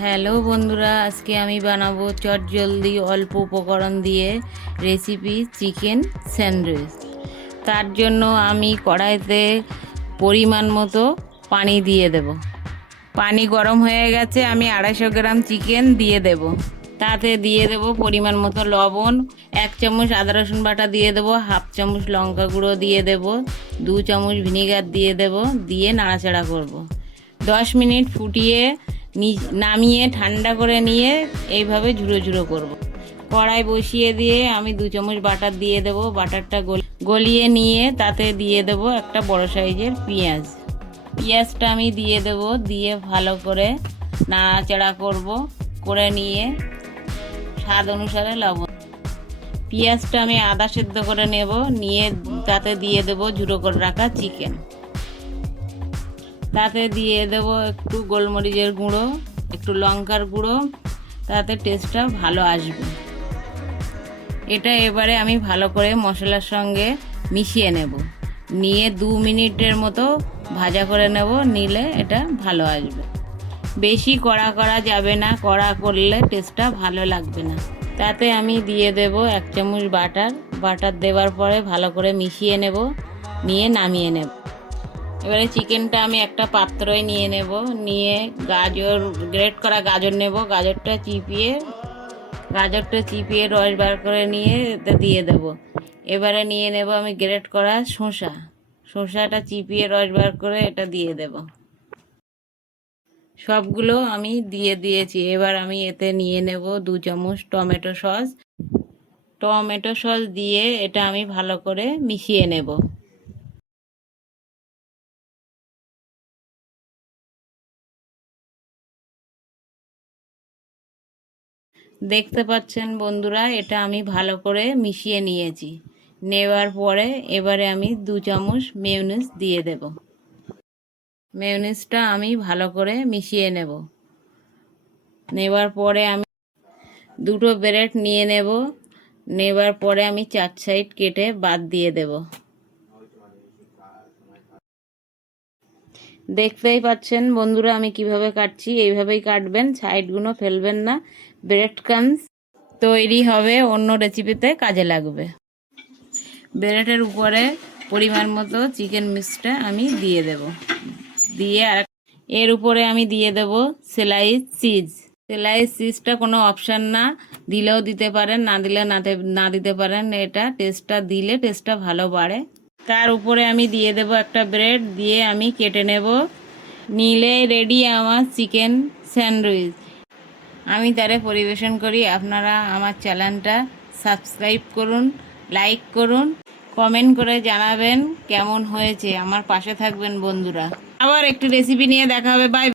Hello বন্ধুরা, আজকে আমি বানাবো চটজলদি অল্প উপকরণ দিয়ে রেসিপি চিকেন স্যান্ডউইচ। তার জন্য আমি কড়াইতে পরিমাণ মতো পানি দিয়ে দেব। পানি গরম হয়ে গেছে, আমি 250 গ্রাম চিকেন দিয়ে দেব। তাতে দিয়ে দেব পরিমাণ মতো লবণ, 1 চামচ আদা রসুন বাটা দিয়ে দেব, হাফ চামচ লঙ্কা গুঁড়ো দিয়ে দেব, 2 চামচ ভিনেগার দিয়ে দেব, দিয়ে নাড়াচাড়া করব। 10 মিনিট ফুটিয়ে নামিয়ে ঠান্ডা করে নিয়ে এইভাবে ঝুড়ো ঝুড়ো করব। কড়াই বসিয়ে দিয়ে আমি 2 চামচ বাটার দিয়ে দেব। বাটারটা গলিয়ে নিয়ে তাতে দিয়ে দেব একটা বড় সাইজের পেঁয়াজটা আমি দিয়ে দেব। দিয়ে ভালো করে নাড়াচাড়া করে নিয়ে স্বাদ অনুসারে লবণ। পেঁয়াজটা আমি আদা সেদ্ধ করে নেব, নিয়ে তাতে দিয়ে দেব ঝুড়ো করে রাখা চিকেন। তাতে দিয়ে দেব একটু গোলমরিচের গুঁড়ো, একটু লঙ্কার গুঁড়ো, তাতে টেস্টটা ভালো আসবে। এটা এবারে আমি ভালো করে মশলার সঙ্গে মিশিয়ে নেব, নিয়ে 2 মিনিটের মতো ভাজা করে নেব, নিলে এটা ভালো আসবে। বেশি কড়া করা যাবে না, কড়া করলে টেস্টটা ভালো লাগবে না। তাতে আমি দিয়ে দেব 1 চামচ বাটার দেওয়ার পরে ভালো করে মিশিয়ে নেব, নিয়ে নামিয়ে নেব। এবারে চিকেনটা আমি একটা পাত্রয় নিয়ে নেব, নিয়ে গ্রেট করা গাজর নেব। গাজরটা চিপিয়ে রস বার করে নিয়ে এতে দিয়ে দেব। এবারে নিয়ে নেব আমি গ্রেট করা শসাটা চিপিয়ে রস বার করে এটা দিয়ে দেব। সবগুলো আমি দিয়ে দিয়েছি। এবার আমি এতে নিয়ে নেব 2 চামচ টমেটো সস দিয়ে এটা আমি ভালো করে মিশিয়ে নেব। দেখতে পাচ্ছেন বন্ধুরা, এটা আমি ভালো করে মিশিয়ে নিয়েছি। নেওয়ার পরে এবারে আমি 2 চামচ মেয়োনিজ দিয়ে দেব। মেয়োনিজটা আমি ভালো করে মিশিয়ে নেব। নেওয়ার পরে আমি 2টো ব্রেড নিয়ে নেব। নেওয়ার পরে আমি 4 সাইড কেটে বাদ দিয়ে দেব। দেখতেই পাচ্ছেন বন্ধুরা আমি কিভাবে কাটছি, এইভাবেই কাটবেন, সাইডগুলো ফেলবেন না। ব্রেড ক্রাম্বস তৈরি হবে, অন্য রেসিপিতে কাজে লাগবে। ব্রেডের উপরে পরিমাণ মতো চিকেন মিক্সটা আমি দিয়ে দেব। দিয়ে এর উপরে আমি দিয়ে দেব স্লাইস চিজটা কোনো অপশান না, দিলেও দিতে পারেন, না দিলে না দিতে পারেন। এটা টেস্টটা ভালো বাড়ে। তার উপরে আমি দিয়ে দেব একটা ব্রেড, দিয়ে আমি কেটে নেব, নিলে রেডি আমার চিকেন স্যান্ডউইচ। আমি তারে পরিবেশন করি। আপনারা আমার চ্যানেলটা সাবস্ক্রাইব করুন, লাইক করুন, কমেন্ট করে জানাবেন কেমন হয়েছে। আমার পাশে থাকবেন বন্ধুরা। আবার একটি রেসিপি নিয়ে দেখা হবে। বাই।